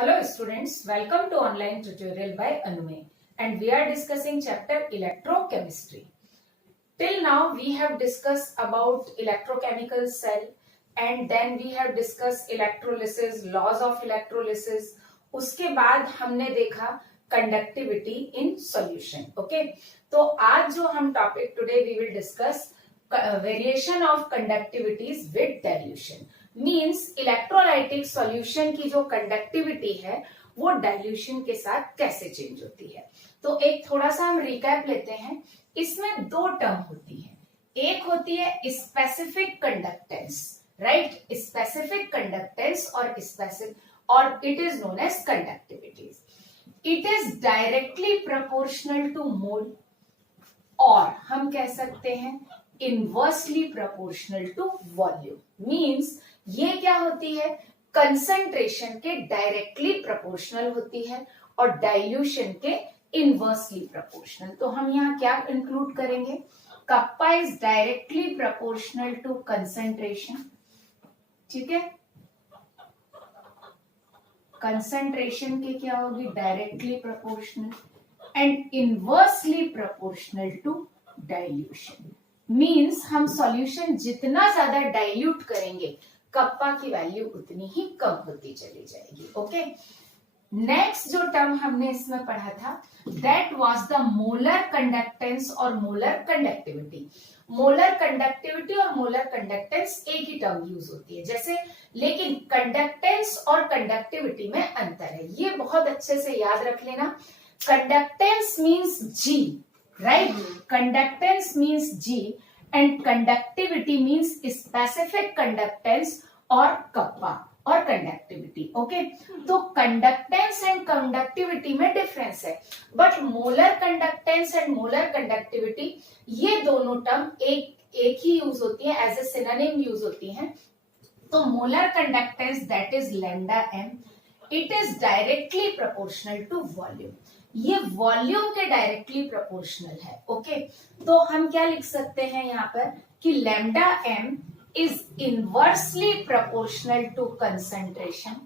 Hello students, welcome to online tutorial by Anume and we are discussing chapter electrochemistry. Till now we have discussed about electrochemical cell and then we have discussed electrolysis, laws of electrolysis. उसके बाद हमने देखा conductivity in solution. Okay, तो आज जो हम topic today we will discuss variation of conductivities with dilution. Means electrolytic solution की जो कंडक्टिविटी है वो डाइल्यूशन के साथ कैसे चेंज होती है। तो एक थोड़ा सा हम रिकैप लेते हैं। इसमें दो टर्म होती है, एक होती है specific conductance, right, specific conductance और it is known as conductivity. It is directly proportional to mole और हम कह सकते हैं inversely proportional to volume. Means ये क्या होती है, कंसंट्रेशन के डायरेक्टली प्रोपोर्शनल होती है और डाइल्यूशन के इनवर्सली प्रोपोर्शनल। तो हम यहाँ क्या इंक्लूड करेंगे, kappa is directly proportional to concentration, ठीक है, कंसंट्रेशन के क्या होगी directly proportional and inversely proportional to dilution. Means हम सॉल्यूशन जितना ज्यादा डाइल्यूट करेंगे कप्पा की वैल्यू उतनी ही कम होती चली जाएगी। ओके, नेक्स्ट जो टर्म हमने इसमें पढ़ा था that was the molar conductance और मोलर कंडक्टिविटी। मोलर कंडक्टिविटी और मोलर कंडक्टेंस एक ही टर्म यूज होती है जैसे, लेकिन कंडक्टेंस और कंडक्टिविटी में अंतर है, ये बहुत अच्छे से याद रख लेना। Conductance means G, right, conductance means G and conductivity means specific conductance और कप्पा और कंडक्टिविटी। ओके, तो कंडक्टेंस एंड कंडक्टिविटी में डिफरेंस है, but molar conductance and molar conductivity ये दोनों टर्म एक ही यूज होती है, एज ए सिनोनिम यूज होती हैं। तो molar conductance that is lambda M, it is directly proportional to volume, ये वॉल्यूम के डायरेक्टली प्रोपोर्शनल है। ओके, तो हम क्या लिख सकते हैं यहाँ पर कि lambda M is inversely proportional to concentration,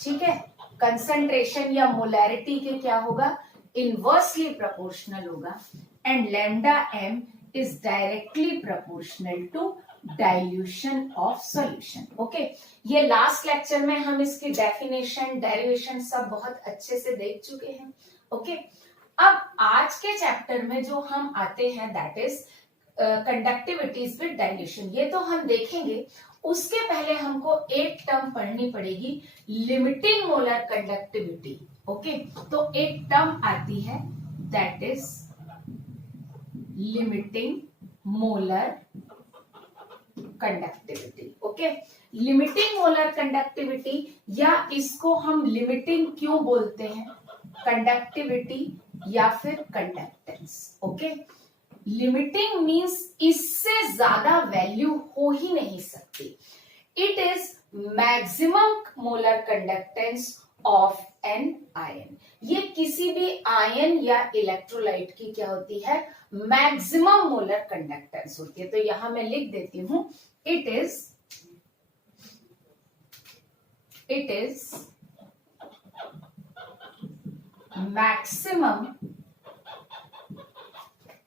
ठीक है, कंसंट्रेशन या मोलैरिटी के क्या होगा, इनवर्सली प्रोपोर्शनल होगा and lambda M is directly proportional to dilution of solution. Okay, ये लास्ट लेक्चर में हम इसकी डेफिनेशन डेरिवेशन सब बहुत अच्छे से देख चुके हैं। ओके, अब आज के चैप्टर में जो हम आते हैं that is conductivities with dilution, ये तो हम देखेंगे। उसके पहले हमको एक टर्म पढ़नी पड़ेगी, लिमिटिंग मोलर कंडक्टिविटी। ओके, तो एक टर्म आती है that is limiting molar conductivity. Okay, limiting molar conductivity, या इसको हम लिमिटिंग क्यों बोलते हैं, कंडक्टिविटी या फिर कंडक्टेंस। ओके, लिमिटिंग मींस इससे ज्यादा वैल्यू हो ही नहीं सकती। It is maximum molar conductance of an ion, ये किसी भी आयन या इलेक्ट्रोलाइट की क्या होती है, मैक्सिमम मोलर कंडक्टेंस होती है। तो यहां मैं लिख देती हूं, it is maximum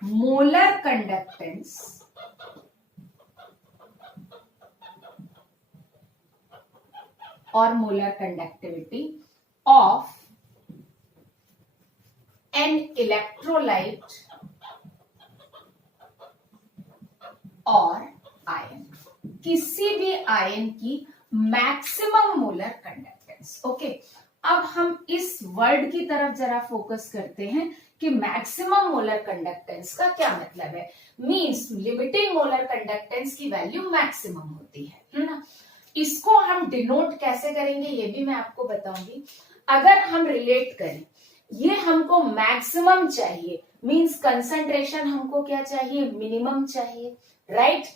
molar conductance और molar conductivity of an electrolyte और आयन, किसी भी आयन की मैक्सिमम मोलर कंडक्टेंस। ओके, अब हम इस वर्ड की तरफ जरा फोकस करते हैं कि मैक्सिमम मोलर कंडक्टेंस का क्या मतलब है। मींस लिमिटिंग मोलर कंडक्टेंस की वैल्यू मैक्सिमम होती है ना। इसको हम डिनोट कैसे करेंगे ये भी मैं आपको बताऊंगी। अगर हम रिलेट करें, ये हमको मैक्सिमम चाहिए, मींस कंसंट्रेशन हमको क्या चाहिए, मिनिमम चाहिए, राइट,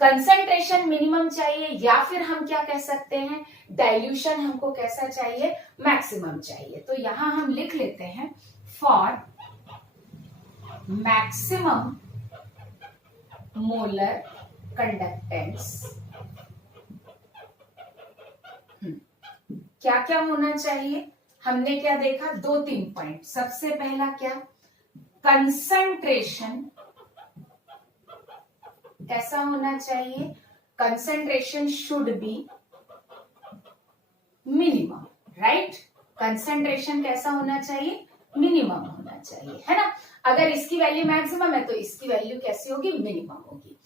कंसंट्रेशन मिनिमम चाहिए, या फिर हम क्या कह सकते हैं, डाइल्यूशन हमको कैसा चाहिए, मैक्सिमम चाहिए। तो यहां हम लिख लेते हैं फॉर मैक्सिमम मोलर कंडक्टेंस क्या क्या होना चाहिए, हमने क्या देखा, 2-3 पॉइंट। सबसे पहला क्या, कंसंट्रेशन कैसा होना चाहिए, concentration should be minimum, right. Concentration कैसा होना चाहिए, मिनिमम होना चाहिए, है ना। अगर इसकी वैल्यू मैक्सिमम है तो इसकी वैल्यू कैसी होगी, मिनिमम होगी।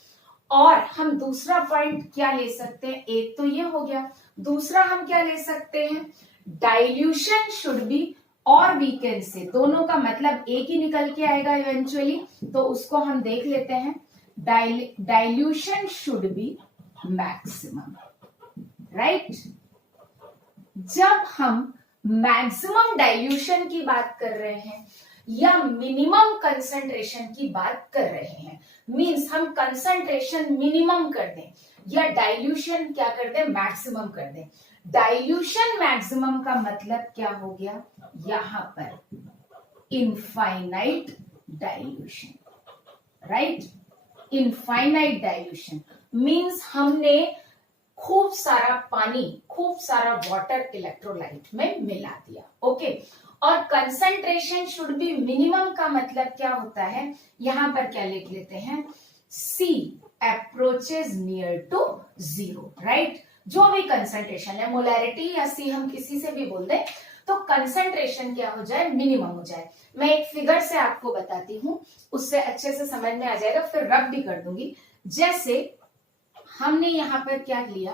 और हम दूसरा पॉइंट क्या ले सकते हैं, एक तो ये हो गया, दूसरा हम क्या ले सकते हैं, डाइल्यूशन शुड बी, और वी कैन से, दोनों का मतलब एक ही निकल के आएगा इवेंचुअली, तो उसको हम देख लेते हैं, dilution should be maximum, right. जब हम मैक्सिमम डाइल्यूशन की बात कर रहे हैं या मिनिमम कंसंट्रेशन की बात कर रहे हैं, मींस हम कंसंट्रेशन मिनिमम कर दें या डाइल्यूशन क्या कर दें, मैक्सिमम कर दें। डाइल्यूशन मैक्सिमम का मतलब क्या हो गया, यहां पर infinite dilution, right. Infinite dilution means हमने खूब सारा पानी, खूब सारा वाटर इलेक्ट्रोलाइट में मिला दिया, ओके। और कंसंट्रेशन शुड बी मिनिमम का मतलब क्या होता है, यहां पर क्या लिख लेते हैं, C approaches near to 0, right. जो भी कंसंट्रेशन है, मोलैरिटी या C हम किसी से भी बोल दें, तो कंसंट्रेशन क्या हो जाए, मिनिमम हो जाए। मैं एक फिगर से आपको बताती हूं, उससे अच्छे से समझ में आ जाएगा, फिर रब भी कर दूंगी। जैसे हमने यहां पर क्या लिया,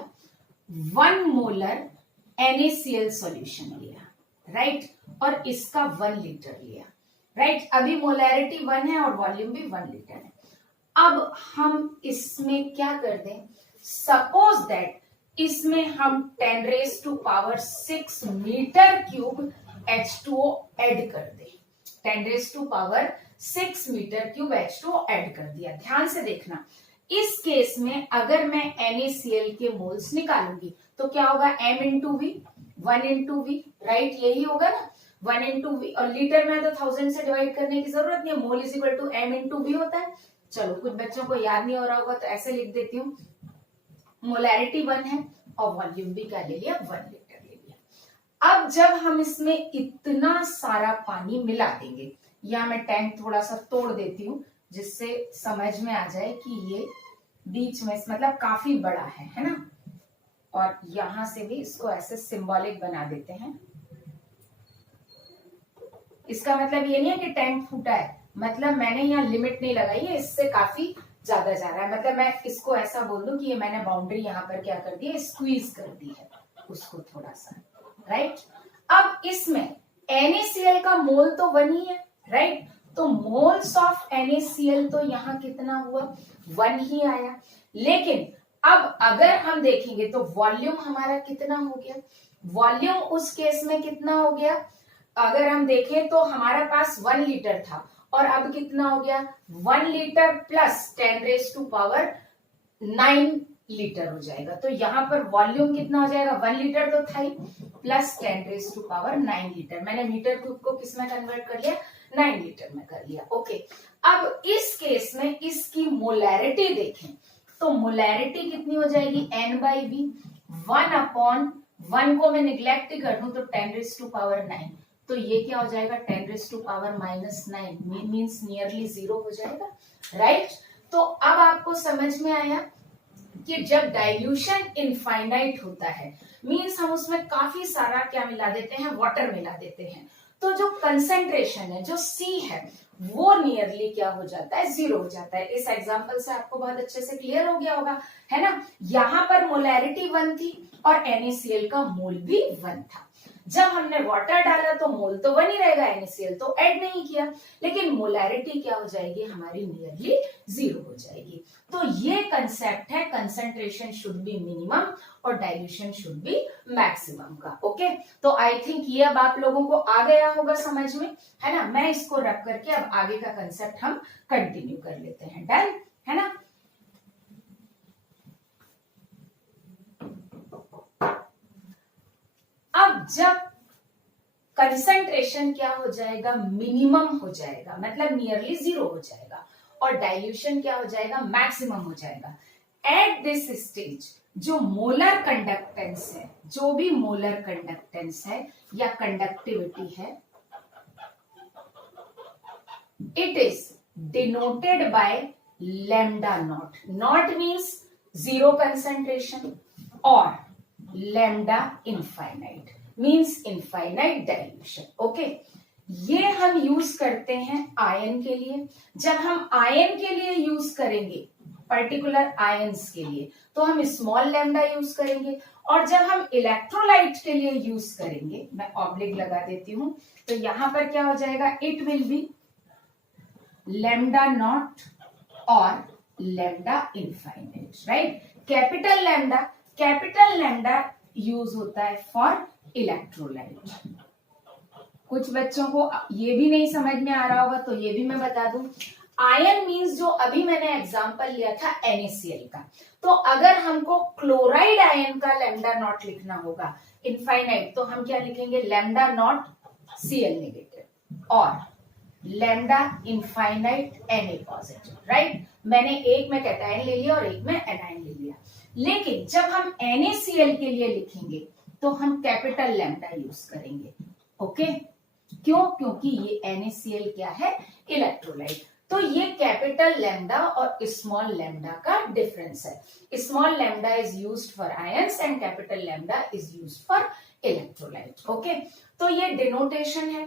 1 मोलर NaCl सॉल्यूशन लिया, राइट, और इसका 1 लीटर लिया, राइट। अभी मोलैरिटी 1 है और वॉल्यूम भी 1 लीटर है। अब हम इसमें क्या कर दें, सपोज दैट इसमें हम 10⁻⁶ मीटर क्यूब H2O ऐड कर दें, 10⁻⁶ मीटर क्यूब H2O ऐड कर दिया। ध्यान से देखना, इस केस में अगर मैं NaCl के मोल्स निकालूंगी तो क्या होगा, m into V, 1 into V, right, यही होगा ना, 1 इंटू वी। और लीटर में तो 1000 से डिवाइड करने की जरूरत नहीं है, mole is equal to m into V होता है। चलो, कुछ बच्चों को याद नहीं हो रहा होगा तो ऐसे लिख देती हूँ, मोलैरिटी 1 है और वॉल्यूम भी क्या ले लिया, 1 लीटर ले लिया। अब जब हम इसमें इतना सारा पानी मिला देंगे, या मैं टैंक थोड़ा सा तोड़ देती हूँ जिससे समझ में आ जाए कि ये बीच में मतलब काफी बड़ा है ना, और यहां से भी इसको ऐसे सिंबॉलिक बना देते हैं। इसका मतलब ये नहीं है कि टैंक फूटा है, मतलब मैंने यहाँ लिमिट नहीं लगाई है, इससे काफी ज्यादा जा रहा है, मतलब मैं इसको ऐसा बोल दूं कि ये मैंने बाउंड्री यहाँ पर क्या कर दी है, स्क्वीज कर दी है उसको थोड़ा सा, राइट। अब इसमें NaCl का मोल तो 1 ही है, राइट, तो मोल्स ऑफ NaCl तो यहाँ कितना हुआ, 1 ही आया। लेकिन अब अगर हम देखेंगे तो वॉल्यूम हमारा कितना हो गया, वॉल्यूम उस केस में कितना हो गया, अगर हम देखें तो हमारे पास 1 लीटर था और अब कितना हो गया, 1 लीटर प्लस 10⁻⁹ लीटर हो जाएगा। तो यहाँ पर वॉल्यूम कितना हो जाएगा, 1 लीटर तो था ही, प्लस 10⁻⁹ लीटर। मैंने मीटर क्यूब को किस में कन्वर्ट कर लिया, 9 लीटर में कर लिया, ओके। अब इस केस में इसकी मोलैरिटी देखें तो मोलैरिटी कितनी हो जाएगी, N/V, 1/1 को मैं निग्लेक्ट कर दूं तो 10⁻⁹, तो ये क्या हो जाएगा, 10⁻⁻⁹ मीन्स नियरली 0 हो जाएगा, राइट। तो अब आपको समझ में आया कि जब डाइल्यूशन इनफाइनाइट होता है, मीन्स हम उसमें काफी सारा क्या मिला देते हैं, वाटर मिला देते हैं, तो जो कंसंट्रेशन है, जो C है, वो नियरली क्या हो जाता है, 0 हो जाता है। इस एग्जांपल से आपको बहुत अच्छे से क्लियर हो गया होगा, है ना। यहाँ पर मोलैरिटी 1 थी और NaCl का मोल भी 1 था। जब हमने वाटर डाला तो मोल तो 1 ही रहेगा, NaCl तो ऐड नहीं किया, लेकिन मोलैरिटी क्या हो जाएगी हमारी, नियरली 0 हो जाएगी। तो ये कंसेप्ट है कंसंट्रेशन शुड बी मिनिमम और डाइल्यूशन शुड बी मैक्सिमम का, ओके। तो आई थिंक ये अब आप लोगों को आ गया होगा समझ में, है ना। मैं इसको रख करके अब आगे का कंसेप्ट हम कंटिन्यू कर लेते हैं, डन है ना। अब जब कंसंट्रेशन क्या हो जाएगा, मिनिमम हो जाएगा, मतलब नियरली 0 हो जाएगा, और डाइल्यूशन क्या हो जाएगा, मैक्सिमम हो जाएगा। एट दिस स्टेज जो मोलर कंडक्टेंस है, जो भी मोलर कंडक्टेंस है या कंडक्टिविटी है, it is denoted by lambda nought. Nought means zero concentration और lambda infinite means infinite dilution. Okay, ये हम यूज करते हैं आयन के लिए. जब हम आयन के लिए यूज करेंगे, पर्टिकुलर आयंस के लिए, तो हम स्मॉल लैम्डा यूज करेंगे. और जब हम इलेक्ट्रोलाइट के लिए यूज करेंगे, मैं ऑब्लिक लगा देती हूं, तो यहां पर क्या हो जाएगा, it will be lambda nought और lambda infinite. Right. Capital lambda use होता है फॉर इलेक्ट्रोलाइट. कुछ बच्चों को ये भी नहीं समझ में आ रहा होगा, तो ये भी मैं बता दूं. आयन मीन्स, जो अभी मैंने एग्जांपल लिया था NaCl का, तो अगर हमको क्लोराइड आयन का लैम्डा नॉट लिखना होगा इनफाइनाइट, तो हम क्या लिखेंगे, लैम्डा नॉट Cl नेगेटिव और lambda infinite Na positive. Right. मैंने एक में कैटायन ले लिया और एक में एनायन ले लिया. लेकिन जब हम NaCl के लिए लिखेंगे तो हम कैपिटल लैम्डा यूज करेंगे. ओके, क्यों? क्योंकि ये NaCl क्या है, इलेक्ट्रोलाइट. तो ये कैपिटल लैम्डा और स्मॉल लैम्डा का डिफरेंस है. Small lambda is used for ions and capital lambda is used for electrolyte. Okay, तो ये डिनोटेशन है.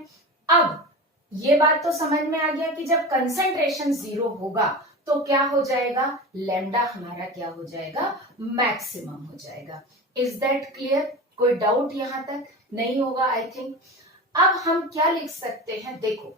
अब ये बात तो समझ में आ गया कि जब कंसेंट्रेशन जीरो होगा तो क्या हो जाएगा, लैम्डा हमारा क्या हो जाएगा, मैक्सिमम हो जाएगा. Is that clear? कोई डाउट यहां तक नहीं होगा आई थिंक. अब हम क्या लिख सकते हैं, देखो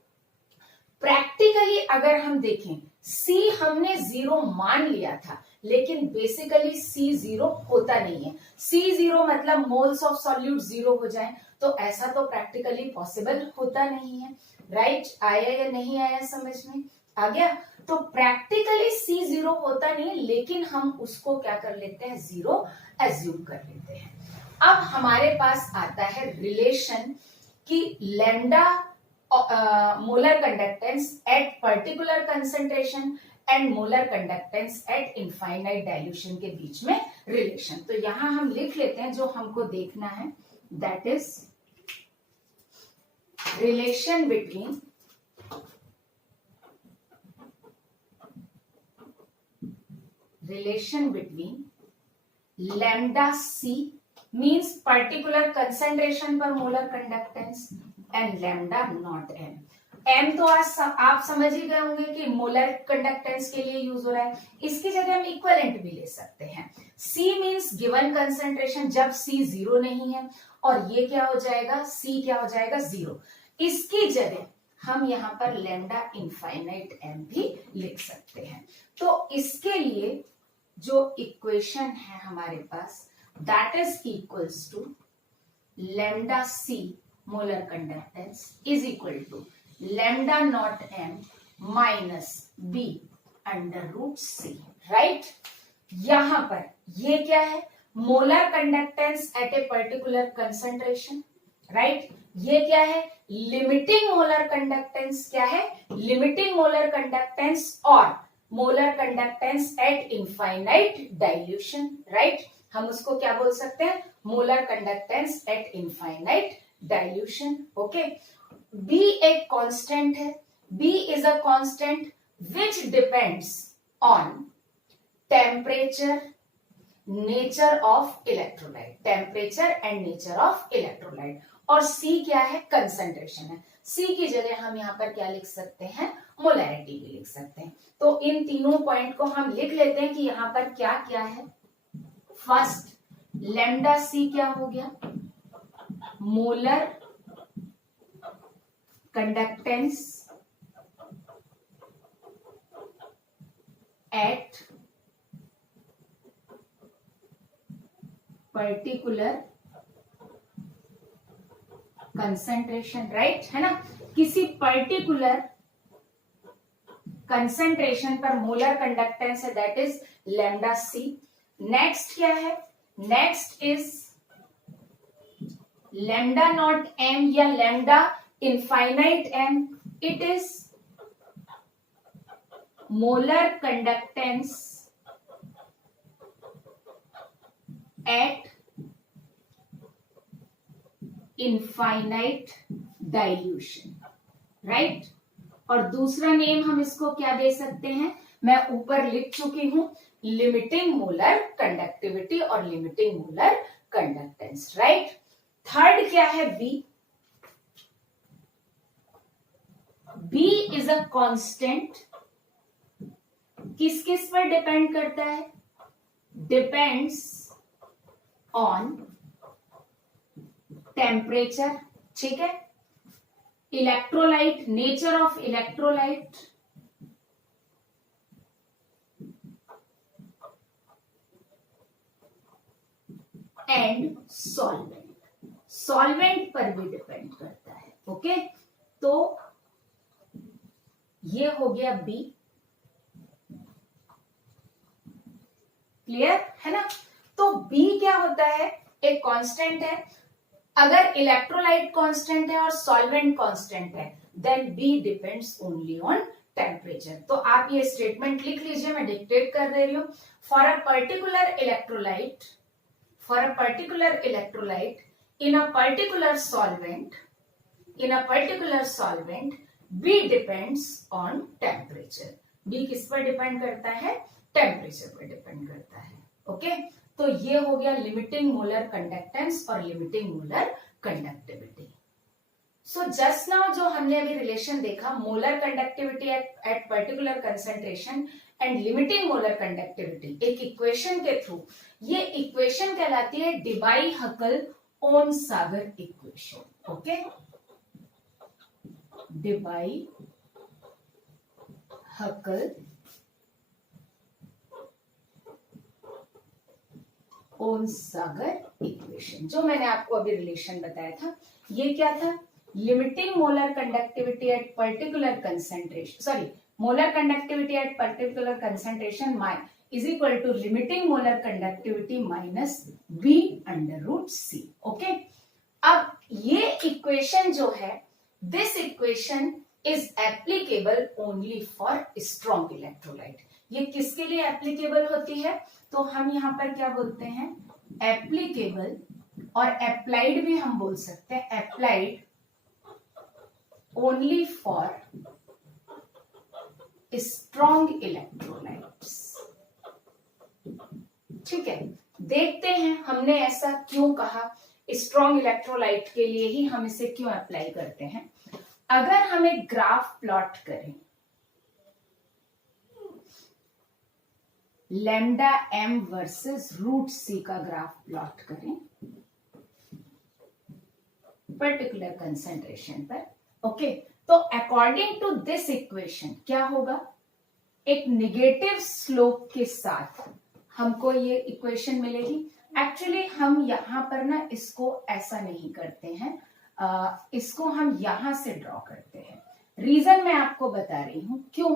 प्रैक्टिकली अगर हम देखें, C हमने जीरो मान लिया था, लेकिन बेसिकली C जीरो होता नहीं है. C जीरो मतलब मोल्स ऑफ सॉल्यूट जीरो हो जाए, तो ऐसा तो प्रैक्टिकली पॉसिबल होता नहीं है. राइट. आया या नहीं आया समझ में? आ गया. तो प्रैक्टिकली C जीरो होता नहीं, लेकिन हम उसको क्या कर लेते हैं, जीरो एज्यूम कर लेते हैं. अब हमारे पास आता है रिलेशन कि lambda molar conductance eight particular concentration and molar conductance at infinite dilution के बीच में रिलेशन. तो यहां हम लिख लेते हैं जो हमको देखना है, that is relation between lambda C means particular concentration पर molar conductance and lambda nought M. M तो आज आप समझ ही गए होंगे कि मोलर कंडक्टेंस के लिए यूज हो रहा है. इसकी जगह हम इक्विवेलेंट भी ले सकते हैं. C मीन्स गिवन कंसेंट्रेशन जब C जीरो नहीं है, और ये क्या हो जाएगा, C क्या हो जाएगा, जीरो. इसकी जगह हम यहाँ पर लैम्डा इनफाइनाइट M भी लिख सकते हैं. तो इसके लिए जो इक्वेशन है हमारे पास, that is equals to lambda C molar conductance is equal to lambda nought M minus B under root C. Right. यहां पर ये क्या है, molar conductance at a particular concentration. Right. ये क्या है, लिमिटिंग मोलर कंडक्टेंस. क्या है, लिमिटिंग मोलर कंडक्टेंस और molar conductance at infinite dilution. Right. हम उसको क्या बोल सकते हैं, molar conductance at infinite dilution. Okay. B एक कांस्टेंट है. B is a constant which depends on temperature, nature of electrolyte, temperature and nature of electrolyte. और C क्या है, कंसेंट्रेशन है. C की जगह हम यहाँ पर क्या लिख सकते हैं, मोलैरिटी भी लिख सकते हैं. तो इन तीनों पॉइंट को हम लिख लेते हैं कि यहाँ पर क्या क्या है. फर्स्ट, लैम्डा C क्या हो गया, molar conductance eight particular concentration. Right है ना. किसी पर्टिकुलर कंसेंट्रेशन पर मोलर कंडक्टेंस है, that is lambda C. Next क्या है, next is lambda nought M या lambda infinite M. It is molar conductance at infinite dilution, right. और दूसरा नेम हम इसको क्या दे सकते हैं, मैं ऊपर लिख चुकी हूं, लिमिटिंग मोलर कंडक्टिविटी और limiting molar conductance, right. Third क्या है, B. B is a constant, किस किस पर डिपेंड करता है, डिपेंड्स ऑन टेम्परेचर, ठीक है, electrolyte, nature of electrolyte, and solvent, solvent पर भी डिपेंड करता है, ओके। तो ये हो गया बी, क्लियर है ना। तो बी क्या होता है, एक कांस्टेंट है, अगर इलेक्ट्रोलाइट कांस्टेंट है और सॉल्वेंट कांस्टेंट है, then B depends only on temperature. तो आप ये स्टेटमेंट लिख लीजिए, मैं डिक्टेट कर दे रही हूं। For a particular electrolyte, for a particular electrolyte in a particular solvent, B depends on temperature. B किस पर डिपेंड करता है, टेम्परेचर पर डिपेंड करता है, ओके। तो ये हो गया लिमिटिंग मोलर कंडक्टेंस और limiting molar conductivity. So just now जो हमने अभी रिलेशन देखा, molar conductivity at particular concentration and limiting molar conductivity, एक इक्वेशन के थ्रू, ये इक्वेशन कहलाती है डिबाई-हकल-ओहन-सागर इक्वेशन, ओके। डिबाई-हकल-ओहन-सागर इक्वेशन, जो मैंने आपको अभी रिलेशन बताया था, ये क्या था, limiting molar conductivity at particular concentration, sorry, molar conductivity at particular concentration is equal to limiting molar conductivity minus B under root C, okay. अब ये इक्वेशन जो है, this equation is applicable only for strong electrolyte. ये किसके लिए applicable होती है, तो हम यहां पर क्या बोलते हैं, एप्लीकेबल, और अप्लाइड भी हम बोल सकते हैं, applied only for strong electrolytes, ठीक है। देखते हैं हमने ऐसा क्यों कहा, स्ट्रॉन्ग इलेक्ट्रोलाइट के लिए ही हम इसे क्यों अप्लाई करते हैं। अगर हम एक ग्राफ प्लॉट करें, लैम्डा एम वर्सेस रूट सी का ग्राफ प्लॉट करें पर्टिकुलर कंसेंट्रेशन पर, ओके, तो अकॉर्डिंग टू दिस इक्वेशन क्या होगा, एक निगेटिव स्लोप के साथ हमको ये इक्वेशन मिलेगी। एक्चुअली हम यहां पर ना इसको ऐसा नहीं करते हैं, इसको हम यहां से ड्रॉ करते हैं। रीजन मैं आपको बता रही हूं, क्यों,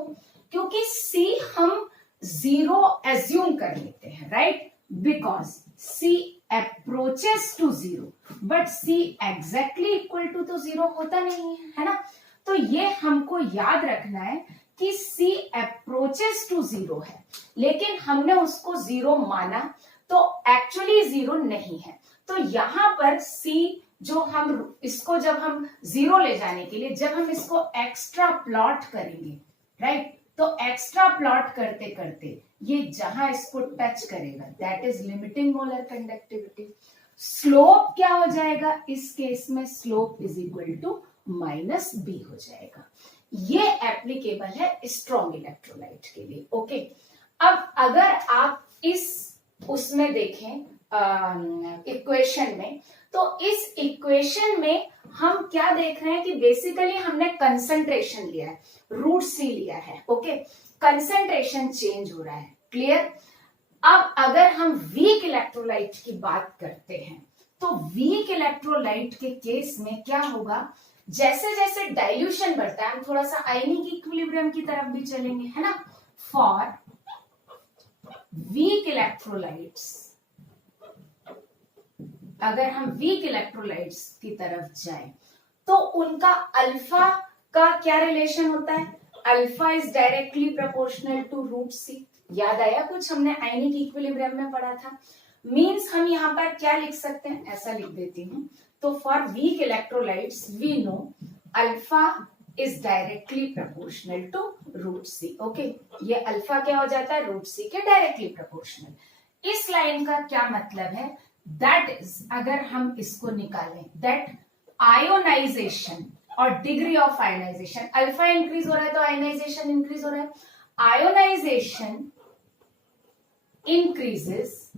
क्योंकि C हम 0 एज्यूम कर लेते हैं, right, because C approaches to 0, but C exactly equal to तो 0 होता नहीं है ना। तो ये हमको याद रखना है कि C अप्रोचेस टू 0 है, लेकिन हमने उसको 0 माना, तो एक्चुअली 0 नहीं है। तो यहां पर C जो हम इसको जब हम 0 ले जाने के लिए, जब हम इसको एक्स्ट्रा प्लॉट करेंगे, राइट, तो एक्स्ट्रा प्लॉट करते करते ये जहां इसको टच करेगा, that is limiting molar conductivity. Slope क्या हो जाएगा, इस केस में slope is equal to minus B हो जाएगा। ये एप्लीकेबल है स्ट्रॉन्ग इलेक्ट्रोलाइट के लिए, ओके। अब अगर आप इस उसमें देखें इक्वेशन में, तो इस इक्वेशन में हम क्या देख रहे हैं कि बेसिकली हमने कंसंट्रेशन लिया है, रूट सी लिया है, ओके, कंसंट्रेशन चेंज हो रहा है, क्लियर। अब अगर हम वीक इलेक्ट्रोलाइट की बात करते हैं, तो वीक इलेक्ट्रोलाइट के केस में क्या होगा, जैसे जैसे डाइल्यूशन बढ़ता है, हम थोड़ा सा आयनिक इक्विलिब्रियम की तरफ भी चलेंगे, है ना। फॉर वीक इलेक्ट्रोलाइट्स, अगर हम वीक इलेक्ट्रोलाइट्स की तरफ जाएं, तो उनका अल्फा का क्या रिलेशन होता है, alpha is directly proportional to root C. याद आया कुछ, हमने आयनिक इक्विलिब्रियम में पढ़ा था। मीन्स हम यहाँ पर क्या लिख सकते हैं, ऐसा लिख देती हूँ। तो for weak electrolytes we know alpha is directly proportional to root C. Okay, ये अल्फा क्या हो जाता है, रूट सी के डायरेक्टली प्रोपोर्शनल। इस लाइन का क्या मतलब है, दैट इज, अगर हम इसको निकालें, दैट आयोनाइजेशन और degree of ionization, alpha increase हो रहा है तो आयोनाइजेशन इंक्रीज हो रहा है, ionization increases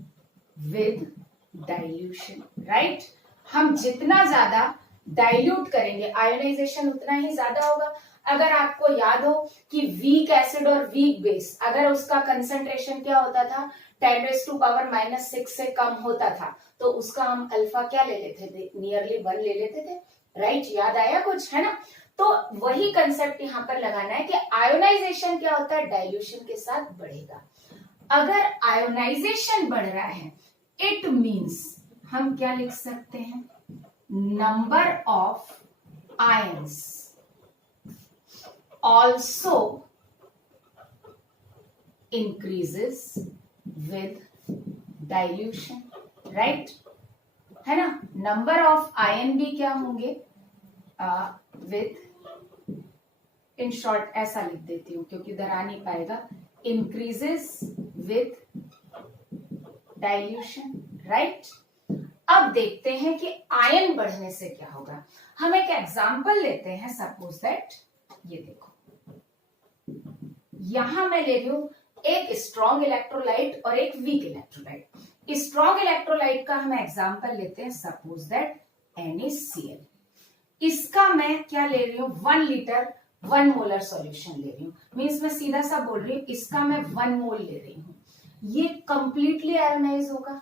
with dilution, right. हम जितना ज्यादा डाइल्यूट करेंगे आयोनाइजेशन उतना ही ज्यादा होगा। अगर आपको याद हो कि वीक एसिड और वीक बेस, अगर उसका कंसंट्रेशन क्या होता था, 10⁻⁻⁶ से कम होता था, तो उसका हम अल्फा क्या ले लेते थे, नियरली 1 ले लेते थे, राइट। याद आया कुछ, है ना। तो वही कंसेप्ट यहां पर लगाना है कि आयोनाइजेशन क्या होता है, डाइल्यूशन के साथ बढ़ेगा। अगर आयोनाइजेशन बढ़ रहा है, इट मीन्स हम क्या लिख सकते हैं, number of ions also increases with dilution, right, है ना। नंबर ऑफ आयन भी क्या होंगे, विथ, इन शॉर्ट ऐसा लिख देती हूं क्योंकि इधर आ नहीं पाएगा, इंक्रीजेस विथ डाइल्यूशन, राइट। अब देखते हैं कि आयन बढ़ने से क्या होगा। हम एक एग्जांपल लेते हैं, सपोज दैट, ये देखो, यहां मैं ले रही हूं एक स्ट्रॉन्ग इलेक्ट्रोलाइट और एक वीक इलेक्ट्रोलाइट। स्ट्रॉन्ग इलेक्ट्रोलाइट का हम एग्जांपल लेते हैं, सपोज दैट NaCl। इसका मैं क्या ले रही हूं, 1 लीटर 1 मोलर सॉल्यूशन ले रही हूं। मींस मैं सीधा सा बोल रही हूं, इसका मैं 1 मोल ले रही हूं। ये कंप्लीटली आयोनाइज होगा,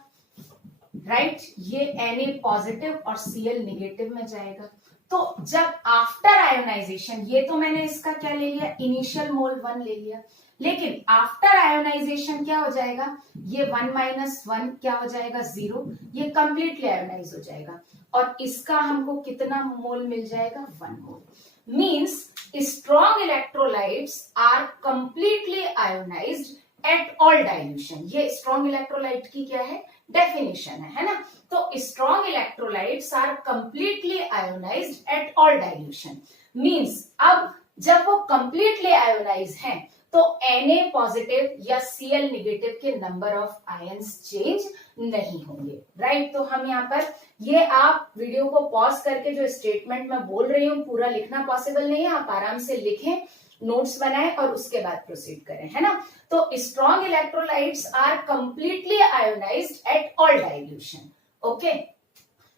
राइट। ये Na पॉजिटिव और Cl निगेटिव में जाएगा। तो जब आफ्टर आयोनाइजेशन, ये तो मैंने इसका क्या ले लिया, इनिशियल मोल 1 ले लिया, लेकिन आफ्टर आयोनाइजेशन क्या हो जाएगा, ये 1 - 1 क्या हो जाएगा, 0, ये कंप्लीटली आयोनाइज हो जाएगा। और इसका हमको कितना मोल मिल जाएगा, 1 mole. Means strong electrolytes are completely ionized at all dilution. ये स्ट्रॉन्ग इलेक्ट्रोलाइट की क्या है, डेफिनेशन है ना। तो strong electrolytes are completely ionized at all dilution. Means अब जब वो कंप्लीटली आयोनाइज हैं तो Na पॉजिटिव या Cl निगेटिव के नंबर ऑफ आयंस चेंज नहीं होंगे, राइट। तो हम यहाँ पर, ये आप वीडियो को पॉज करके जो स्टेटमेंट मैं बोल रही हूँ पूरा लिखना पॉसिबल नहीं है, आप आराम से लिखें, नोट्स बनाएं और उसके बाद प्रोसीड करें, है ना। तो strong electrolytes are completely ionized at all dilution, okay.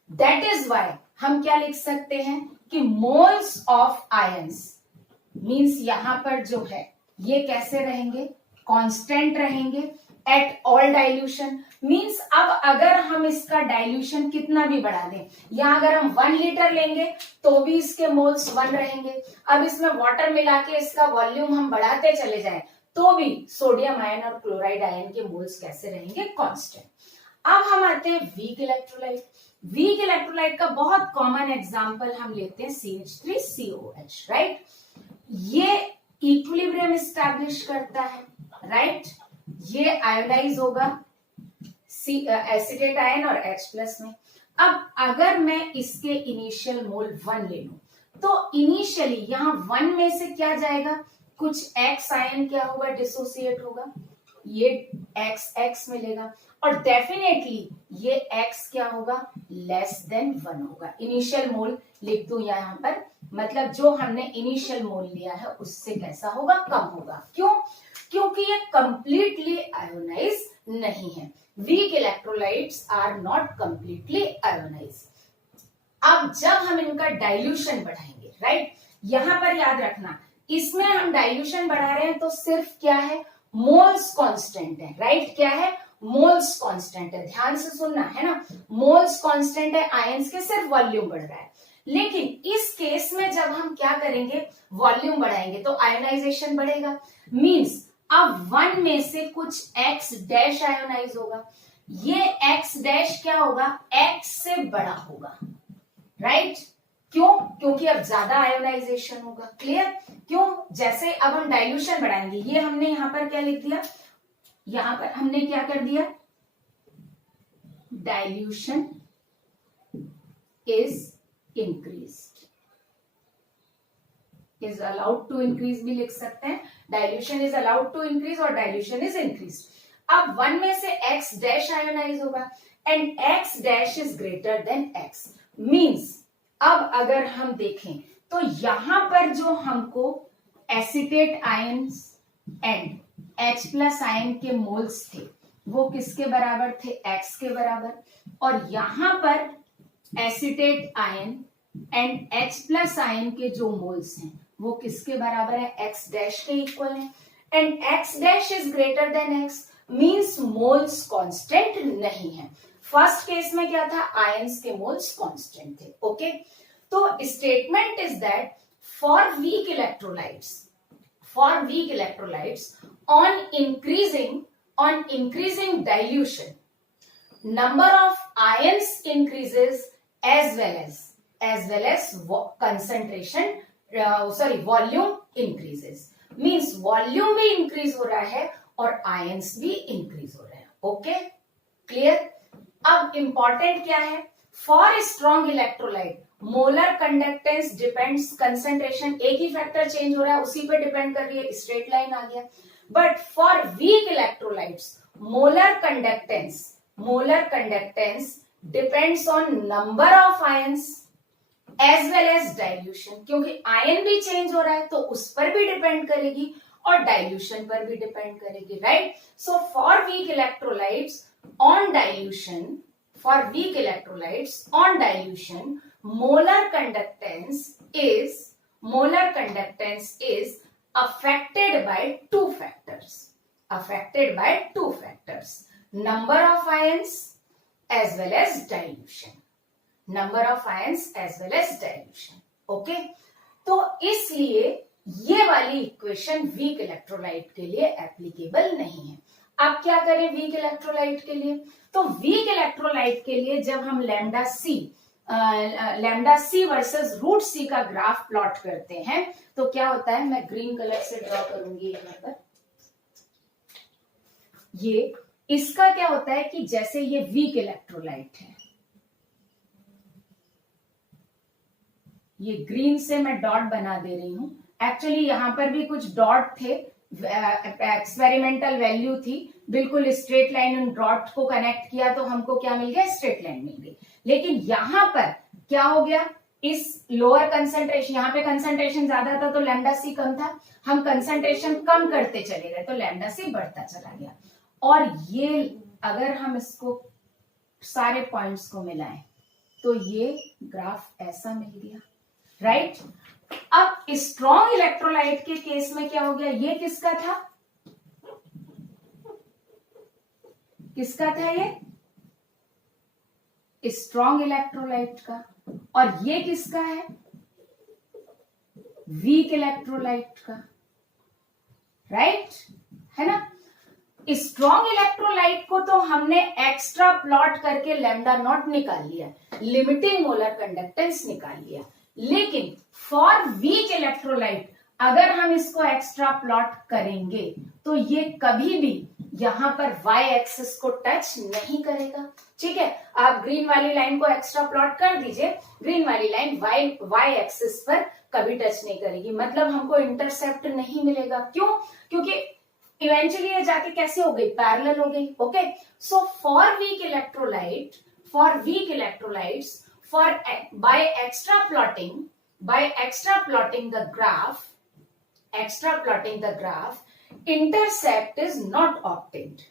That is why हम क्या लिख सकते हैं कि मोल्स ऑफ आयंस, मींस यहां पर जो है ये कैसे रहेंगे, कांस्टेंट रहेंगे एट ऑल डाइल्यूशन। मींस अब अगर हम इसका डाइल्यूशन कितना भी बढ़ा दें, या अगर हम 1 लीटर लेंगे तो भी इसके मोल्स 1 रहेंगे। अब इसमें वाटर मिला के इसका वॉल्यूम हम बढ़ाते चले जाएं तो भी सोडियम आयन और क्लोराइड आयन के मोल्स कैसे रहेंगे, कांस्टेंट। अब हम आते हैं वीक इलेक्ट्रोलाइट। वीक इलेक्ट्रोलाइट का बहुत कॉमन एग्जांपल हम लेते हैं CH3COH, राइट। ये इक्विलिब्रियम एस्टैब्लिश करता है, राइट। ये आयोनाइज होगा एसिटेट आयन और H+ में। अब अगर मैं इसके इनिशियल मोल 1 ले लूं तो इनिशियली यहां 1 में से क्या जाएगा, कुछ X आयन क्या होगा, डिसोसिएट होगा, ये XX मिलेगा, और डेफिनेटली ये X क्या होगा, लेस देन 1 होगा। इनिशियल मोल लिख दूं यहां पर, मतलब जो हमने इनिशियल मोल लिया है उससे कैसा होगा, कम होगा। क्यों, क्योंकि ये कंप्लीटली आयोनाइज नहीं है। Weak electrolytes are not completely ionize. अब जब हम इनका डाइल्यूशन बढ़ाएंगे, राइट, यहां पर याद रखना, इसमें हम डाइल्यूशन बढ़ा रहे हैं तो सिर्फ क्या है, मोल्स कांस्टेंट है, राइट। क्या है, मोल्स कांस्टेंट है, ध्यान से सुनना, है ना। मोल्स कांस्टेंट है, आयंस के सिर्फ वॉल्यूम बढ़ रहा है। लेकिन इस केस में जब हम क्या करेंगे, वॉल्यूम बढ़ाएंगे तो आयोनाइजेशन बढ़ेगा। मींस अब 1 में से कुछ X' आयोनाइज होगा, ये X' क्या होगा, X से बड़ा होगा, राइट। क्यों, क्योंकि अब ज्यादा आयोनाइजेशन होगा। क्लियर, क्यों, जैसे अब हम डाइल्यूशन बढ़ाएंगे, ये हमने यहां पर क्या लिख दिया, यहां पर हमने क्या कर दिया, dilution is increased, is allowed to increase भी लिख सकते हैं, dilution is allowed to increase और डाइल्यूशन इज इंक्रीज। अब 1 में से x डैश आयोनाइज होगा and x dash is greater than x, means अब अगर हम देखें तो यहां पर जो हमको acetate ions and H plus ion के मोल्स थे वो किसके बराबर थे, x के बराबर, और यहां पर acetate ion and H plus ion के जो मोल्स हैं वो किसके बराबर है, x डैश के इक्वल है, and x dash is greater than x, means moles constant नहीं है। फर्स्ट केस में क्या था, आयंस के मोल्स कांस्टेंट थे। ओके, तो statement is that for weak electrolytes on increasing dilution, number of ions increases as well as concentration, volume increases, means volume भी increase हो रहा है और ions भी increase हो रहे हैं। Okay, clear. अब इंपॉर्टेंट क्या है, for strong electrolyte molar conductance depends, concentration एक ही फैक्टर चेंज हो रहा है उसी पे डिपेंड कर रही है, स्ट्रेट लाइन आ गया। But for weak electrolytes molar conductance depends on number of ions as well as dilution, क्योंकि आयन भी चेंज हो रहा है तो उस पर भी डिपेंड करेगी और डाइल्यूशन पर भी डिपेंड करेगी, right. So for weak electrolytes on dilution, molar conductance is affected by two factors, number of ions as well as dilution, okay. तो इसलिए ये वाली इक्वेशन वीक इलेक्ट्रोलाइट के लिए एप्लीकेबल नहीं है। अब क्या करें वीक इलेक्ट्रोलाइट के लिए, तो वीक इलेक्ट्रोलाइट के लिए जब हम लैम्डा सी वर्सेस रूट सी का ग्राफ प्लॉट करते हैं तो क्या होता है, मैं ग्रीन कलर से ड्रॉ करूंगी यहाँ पर। ये इसका क्या होता है कि जैसे ये वीक इलेक्ट्रोलाइट है, ये ग्रीन से मैं डॉट बना दे रही हूं, एक्चुअली यहां पर भी कुछ डॉट थे, एक्सपेरिमेंटल वैल्यू थी, बिल्कुल स्ट्रेट लाइन उन डॉट को कनेक्ट किया तो हमको क्या मिल गया, स्ट्रेट लाइन मिल गई। लेकिन यहां पर क्या हो गया, इस लोअर कंसंट्रेशन, यहाँ पे कंसंट्रेशन ज्यादा था तो लैम्डा सी कम था, हम कंसंट्रेशन कम करते चले गए तो लैम्डा सी बढ़ता चला गया। और ये अगर हम इसको सारे पॉइंट्स को मिलाएं तो ये ग्राफ ऐसा मिल गया, राइट। अब स्ट्रॉन्ग इलेक्ट्रोलाइट के केस में क्या हो गया, ये किसका था, ये स्ट्रॉन्ग इलेक्ट्रोलाइट का, और ये किसका है, वीक इलेक्ट्रोलाइट का, राइट, है ना। स्ट्रॉन्ग इलेक्ट्रोलाइट को तो हमने एक्स्ट्रा प्लॉट करके लैम्डा नॉट निकाल लिया, लिमिटिंग मोलर कंडक्टेंस निकाल लिया, लेकिन फॉर वीक इलेक्ट्रोलाइट अगर हम इसको एक्स्ट्रा प्लॉट करेंगे तो ये कभी भी यहां पर y एक्सिस को टच नहीं करेगा, ठीक है। आप ग्रीन वाली लाइन को एक्स्ट्रा प्लॉट कर दीजिए, ग्रीन वाली लाइन y एक्सिस पर कभी टच नहीं करेगी, मतलब हमको इंटरसेप्ट नहीं मिलेगा। क्यों, क्योंकि इवेंचुअली ये जाके कैसे हो गई, पैरेलल हो गई। Okay, so for weak electrolytes by extra plotting the graph, intercept is not obtained,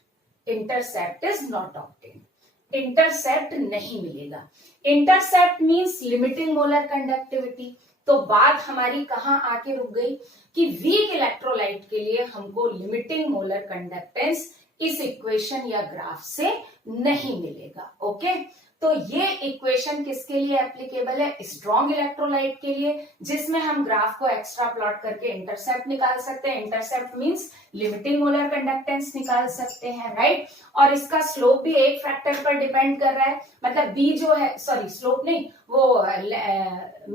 intercept नहीं मिलेगा। Intercept means limiting molar conductivity. तो बात हमारी कहां आके रुक गई कि वीक इलेक्ट्रोलाइट के लिए हमको लिमिटिंग मोलर कंडक्टेंस इस इक्वेशन या ग्राफ से नहीं मिलेगा। ओके, तो ये इक्वेशन किसके लिए एप्लीकेबल है, स्ट्रॉन्ग इलेक्ट्रोलाइट के लिए, जिसमें हम ग्राफ को एक्स्ट्रा प्लॉट करके इंटरसेप्ट निकाल सकते हैं, intercept means limiting molar conductance निकाल सकते हैं, राइट। और इसका स्लोप भी एक फैक्टर पर डिपेंड कर रहा है, मतलब बी जो है, सॉरी स्लोप नहीं, वो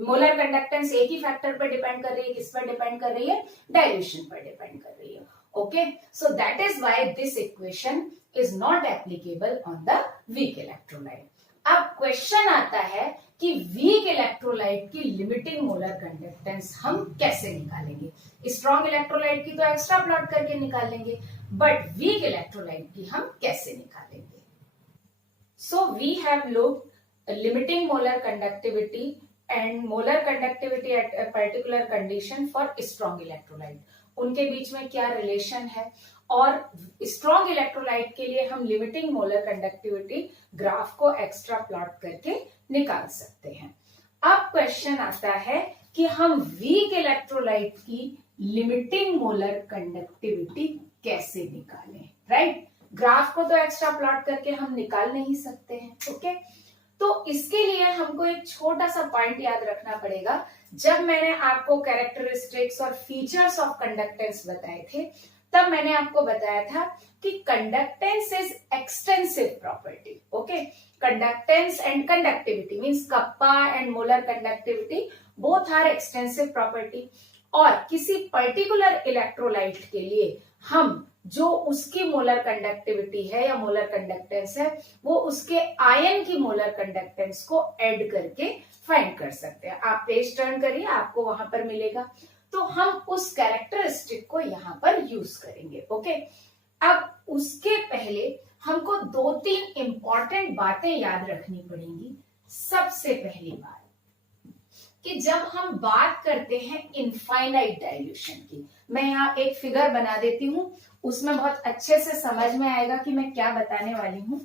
मोलर कंडक्टेंस एक ही फैक्टर पर डिपेंड कर रही है, किस पर डिपेंड कर रही है, डाइल्यूशन पर डिपेंड कर रही है। Okay, so that is why this equation is not applicable on the weak electrolyte. अब क्वेश्चन आता है कि वीक इलेक्ट्रोलाइट की लिमिटिंग मोलर कंडक्टेंस हम कैसे निकालेंगे। स्ट्रॉन्ग इलेक्ट्रोलाइट की तो एक्स्ट्रा प्लॉट करके निकाल लेंगे, बट वीक इलेक्ट्रोलाइट की हम कैसे निकालेंगे। So we have looked limiting molar conductivity and molar conductivity at a particular condition for strong electrolyte, उनके बीच में क्या रिलेशन है, और स्ट्रॉन्ग इलेक्ट्रोलाइट के लिए हम लिमिटिंग मोलर कंडक्टिविटी ग्राफ को एक्स्ट्रा प्लॉट करके निकाल सकते हैं। अब क्वेश्चन आता है कि हम वीक इलेक्ट्रोलाइट की लिमिटिंग मोलर कंडक्टिविटी कैसे निकालें, राइट। ग्राफ को तो एक्स्ट्रा प्लॉट करके हम निकाल नहीं सकते हैं, ओके। तो इसके लिए हमको एक छोटा सा पॉइंट याद रखना पड़ेगा। जब मैंने आपको कैरेक्टरिस्टिक्स और फीचर्स ऑफ कंडक्टेंस बताए थे, तब मैंने आपको बताया था कि conductance is extensive property, okay. Conductance and conductivity means kappa and molar conductivity both are extensive property, और किसी पर्टिकुलर इलेक्ट्रोलाइट के लिए हम जो उसकी मोलर कंडक्टिविटी है या मोलर कंडक्टेंस है, वो उसके आयन की मोलर कंडक्टेंस को ऐड करके फाइंड कर सकते हैं। आप पेज टर्न करिए, आपको वहां पर मिलेगा। तो हम उस कैरेक्टरिस्टिक को यहाँ पर यूज करेंगे, ओके। अब उसके पहले हमको 2-3 इंपॉर्टेंट बातें याद रखनी पड़ेंगी। सबसे पहली बात कि जब हम बात करते हैं इनफाइनाइट डाइल्यूशन की, मैं यहाँ एक फिगर बना देती हूँ, उसमें बहुत अच्छे से समझ में आएगा कि मैं क्या बताने वाली हूँ।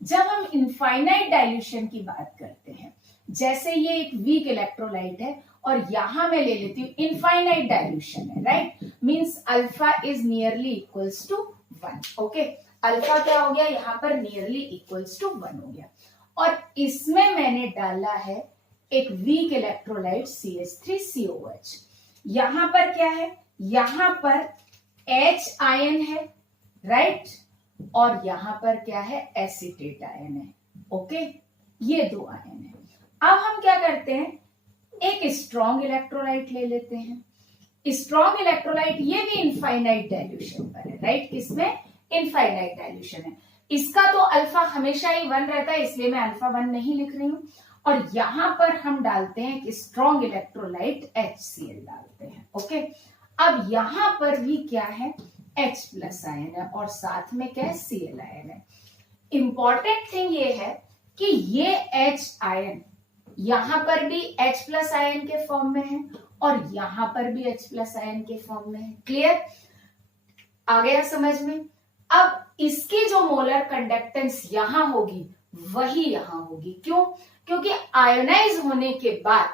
जब हम इनफाइनाइट डाइल्यूशन की बात करते हैं, जैसे ये एक वीक इलेक्ट्रोलाइट है और यहां मैं ले लेती हूँ इनफाइनाइट डाइल्यूशन है, right, means alpha is nearly equals to 1, okay. Alpha क्या हो गया यहाँ पर, नियरली इक्वल्स टू 1 हो गया, और इसमें मैंने डाला है एक वीक इलेक्ट्रोलाइट CH3COH। यहां पर क्या है, यहां पर H आयन है, राइट, और यहां पर क्या है, एसीटेट आयन है, ओके। ये 2 आयन है। अब हम क्या करते हैं, एक स्ट्रॉन्ग इलेक्ट्रोलाइट ले लेते हैं। स्ट्रॉन्ग इलेक्ट्रोलाइट ये भी इनफाइनाइट डाइल्यूशन पर है, राइट, किसमें, इनफाइनाइट डाइल्यूशन है। इसका तो अल्फा हमेशा ही 1 रहता है, इसलिए मैं अल्फा 1 नहीं लिख रही हूं। और यहां पर हम डालते हैं कि स्ट्रॉन्ग इलेक्ट्रोलाइट HCl डालते हैं, ओके। अब यहां पर भी क्या है, H प्लस आयन है और साथ में क्या है, Cl आयन है। इंपॉर्टेंट थिंग ये है कि ये H आयन यहां पर भी H प्लस आयन के फॉर्म में है और यहां पर भी H प्लस आयन के फॉर्म में है। क्लियर, आ गया समझ में। अब इसकी जो मोलर कंडक्टेंस यहां होगी वही यहां होगी। क्यों, क्योंकि आयोनाइज होने के बाद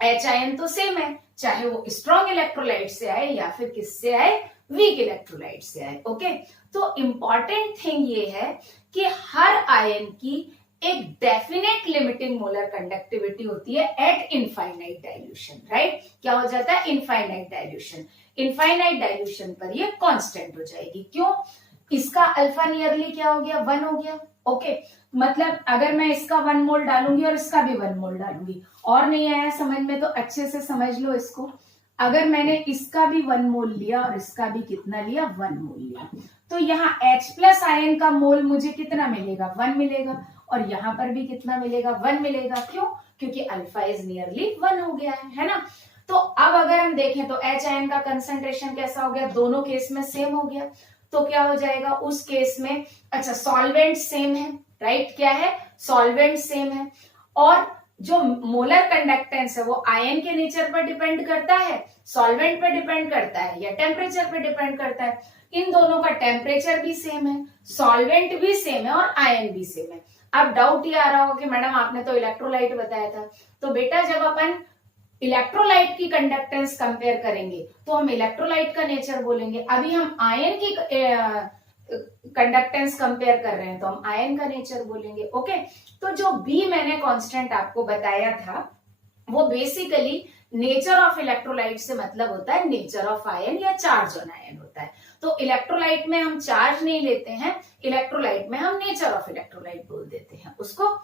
H आयन तो सेम है, चाहे वो स्ट्रॉन्ग इलेक्ट्रोलाइट से आए या फिर किससे आए, वीक इलेक्ट्रोलाइट से आए, ओके। तो इंपॉर्टेंट थिंग ये है कि हर आयन की एक डेफिनेट लिमिटिंग मोलर कंडक्टिविटी होती है एट इनफाइनाइट डाइल्यूशन, राइट। क्या हो जाता है, इनफाइनाइट डाइल्यूशन। इनफाइनाइट डाइल्यूशन पर ये कांस्टेंट हो जाएगी। क्यों, इसका अल्फा नियरली क्या हो गया, 1 हो गया, ओके। मतलब अगर मैं इसका 1 मोल डालूंगी और इसका भी 1 मोल डालूंगी, और नहीं आया समझ में तो अच्छे से समझ लो इसको। अगर मैंने इसका भी 1 मोल लिया और इसका भी कितना लिया, 1 मोल लिया, तो यहाँ H प्लस आयन का मोल मुझे कितना मिलेगा, 1 मिलेगा, और यहां पर भी कितना मिलेगा, 1 मिलेगा। क्यों, क्योंकि अल्फा इज नियरली 1 हो गया है ना। तो अब अगर हम देखें तो H आयन का कंसंट्रेशन कैसा हो गया, दोनों केस में सेम हो गया। तो क्या हो जाएगा उस केस में, अच्छा सॉल्वेंट सेम है, राइट, क्या है, सॉल्वेंट सेम है, और जो मोलर कंडक्टेंस है वो आयन के नेचर पर डिपेंड करता है, सॉल्वेंट पर डिपेंड करता है, या टेम्परेचर पर डिपेंड करता है। इन दोनों का टेम्परेचर भी सेम है, सॉल्वेंट भी सेम है और आयन भी सेम है। अब डाउट ये आ रहा होगा कि मैडम आपने तो इलेक्ट्रोलाइट बताया था, तो बेटा जब अपन इलेक्ट्रोलाइट की कंडक्टेंस कंपेयर करेंगे तो हम इलेक्ट्रोलाइट का नेचर बोलेंगे। अभी हम आयन की कंडक्टेंस कंपेयर कर रहे हैं तो हम आयन का नेचर बोलेंगे, ओके। तो जो बी मैंने कांस्टेंट आपको बताया था वो बेसिकली नेचर ऑफ इलेक्ट्रोलाइट से मतलब होता है नेचर ऑफ आयन या चार्ज ऑन आयन होता है। तो इलेक्ट्रोलाइट में हम चार्ज नहीं लेते हैं, इलेक्ट्रोलाइट में हम नेचर ऑफ इलेक्ट्रोलाइट बोल देते हैं उसको,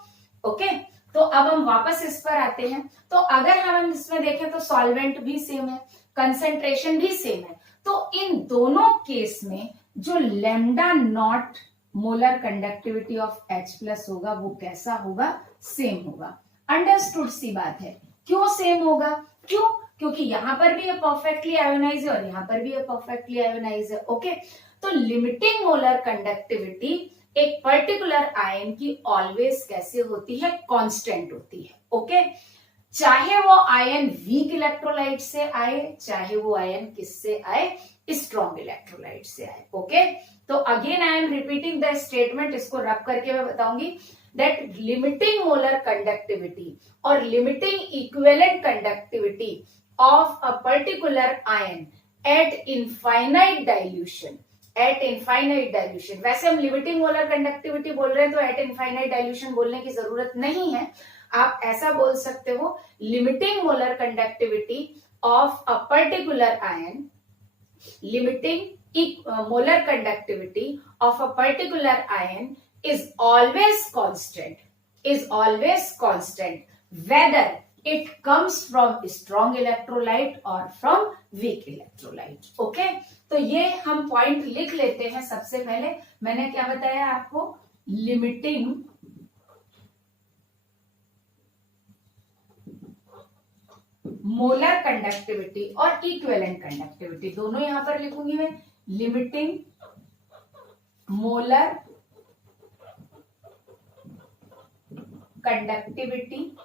ओके। तो अब हम वापस इस पर आते हैं। तो अगर हम इसमें देखें तो सॉल्वेंट भी सेम है, कंसेंट्रेशन भी सेम है, तो इन दोनों केस में जो lambda naught molar conductivity of H plus होगा वो कैसा होगा, सेम होगा। अंडरस्टूड सी बात है। क्यों सेम होगा, क्यों, क्योंकि यहां पर भी ये परफेक्टली आयोनाइज है और यहां पर भी ये परफेक्टली आयोनाइज है। ओके, तो लिमिटिंग मोलर कंडक्टिविटी एक पर्टिकुलर आयन की ऑलवेज कैसे होती है, कांस्टेंट होती है। ओके, चाहे वो आयन वीक इलेक्ट्रोलाइट से आए, चाहे वो आयन किससे आए, स्ट्रॉन्ग इलेक्ट्रोलाइट से आए। ओके, तो again I am repeating the statement, इसको रब करके मैं बताऊंगी that limiting molar conductivity or limiting equivalent conductivity of a particular ion at infinite dilution, वैसे हम limiting molar conductivity बोल रहे हैं तो at infinite dilution बोलने की जरूरत नहीं है, आप ऐसा बोल सकते हो limiting molar conductivity of a particular ion, limiting molar conductivity of a particular ion is always constant whether it comes from strong electrolyte or from weak electrolyte. Okay, तो ये हम पॉइंट लिख लेते हैं। सबसे पहले मैंने क्या बताया आपको, लिमिटिंग मोलर कंडक्टिविटी और इक्विवेलेंट कंडक्टिविटी, दोनों यहां पर लिखूंगी मैं। लिमिटिंग मोलर कंडक्टिविटी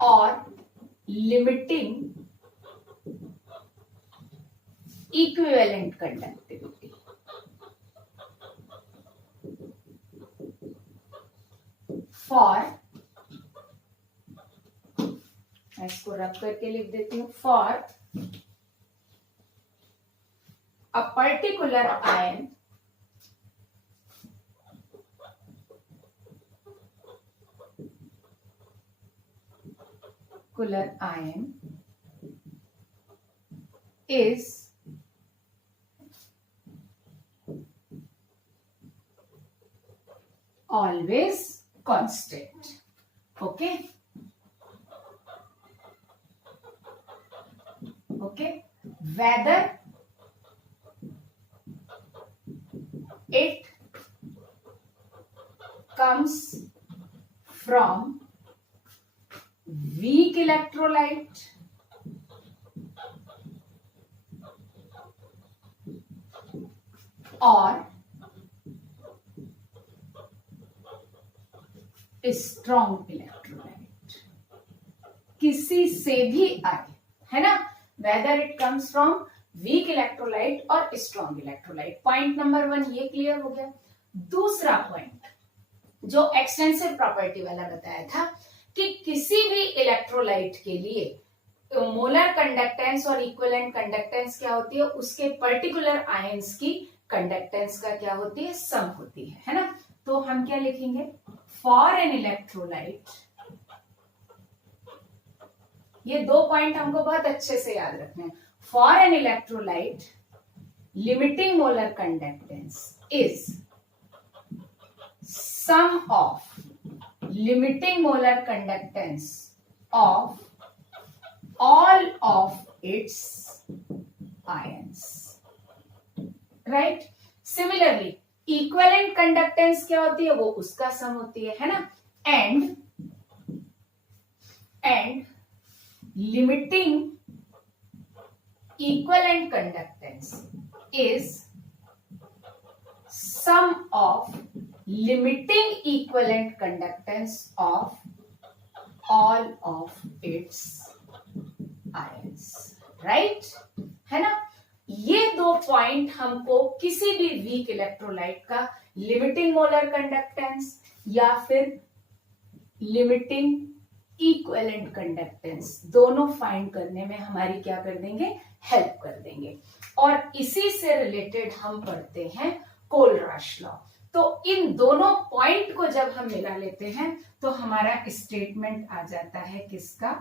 और लिमिटिंग इक्विवेलेंट कंडक्टिविटी फॉर, मैं इसको रब करके लिख देती हूं, for a particular ion is always constant. Okay, whether it comes from weak electrolyte और स्ट्रॉन्ग इलेक्ट्रोलाइट, किसी से भी आए, है ना, whether it comes from weak electrolyte और स्ट्रॉन्ग इलेक्ट्रोलाइट। पॉइंट नंबर 1 ये क्लियर हो गया। दूसरा पॉइंट जो एक्सटेंसिव प्रॉपर्टी वाला बताया था कि किसी भी इलेक्ट्रोलाइट के लिए मोलर कंडक्टेंस और इक्विवेलेंट कंडक्टेंस क्या होती है, उसके पर्टिकुलर आयंस की कंडक्टेंस का क्या होती है, सम होती है ना। तो हम क्या लिखेंगे, फॉर एन इलेक्ट्रोलाइट, ये दो पॉइंट हमको बहुत अच्छे से याद रखने हैं। For an electrolyte limiting molar conductance is sum of limiting molar conductance of all of its ions, right? Similarly, equivalent conductance क्या होती है, वो उसका सम होती है ना। and limiting equivalent conductance is sum of limiting equivalent conductance of all of its ions, right, है ना। ये दो पॉइंट हमको किसी भी वीक इलेक्ट्रोलाइट का लिमिटिंग मोलर कंडक्टेंस या फिर लिमिटिंग इक्विवेलेंट कंडक्टेंस दोनों फाइंड करने में हमारी क्या कर देंगे, हेल्प कर देंगे। और इसी से रिलेटेड हम पढ़ते हैं कोलराश लॉ। तो इन दोनों पॉइंट को जब हम मिला लेते हैं तो हमारा स्टेटमेंट आ जाता है किसका,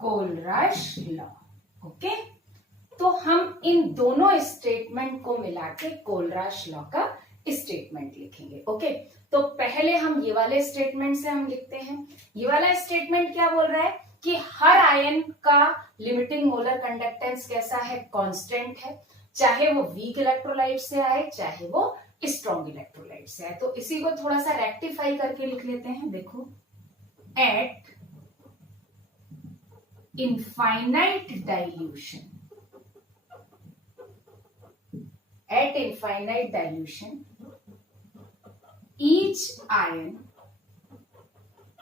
कोलराश लॉ। ओके, तो हम इन दोनों स्टेटमेंट को मिला के कोलराश लॉ का स्टेटमेंट लिखेंगे। ओके, तो पहले हम ये वाले स्टेटमेंट से हम लिखते हैं। ये वाला स्टेटमेंट क्या बोल रहा है कि हर आयन का लिमिटिंग मोलर कंडक्टेंस कैसा है, कांस्टेंट है, चाहे वो वीक इलेक्ट्रोलाइट से आए चाहे वो स्ट्रॉन्ग इलेक्ट्रोलाइट से आए। तो इसी को थोड़ा सा रेक्टिफाई करके लिख लेते हैं। देखो, eight infinite dilution, at infinite dilution, each ion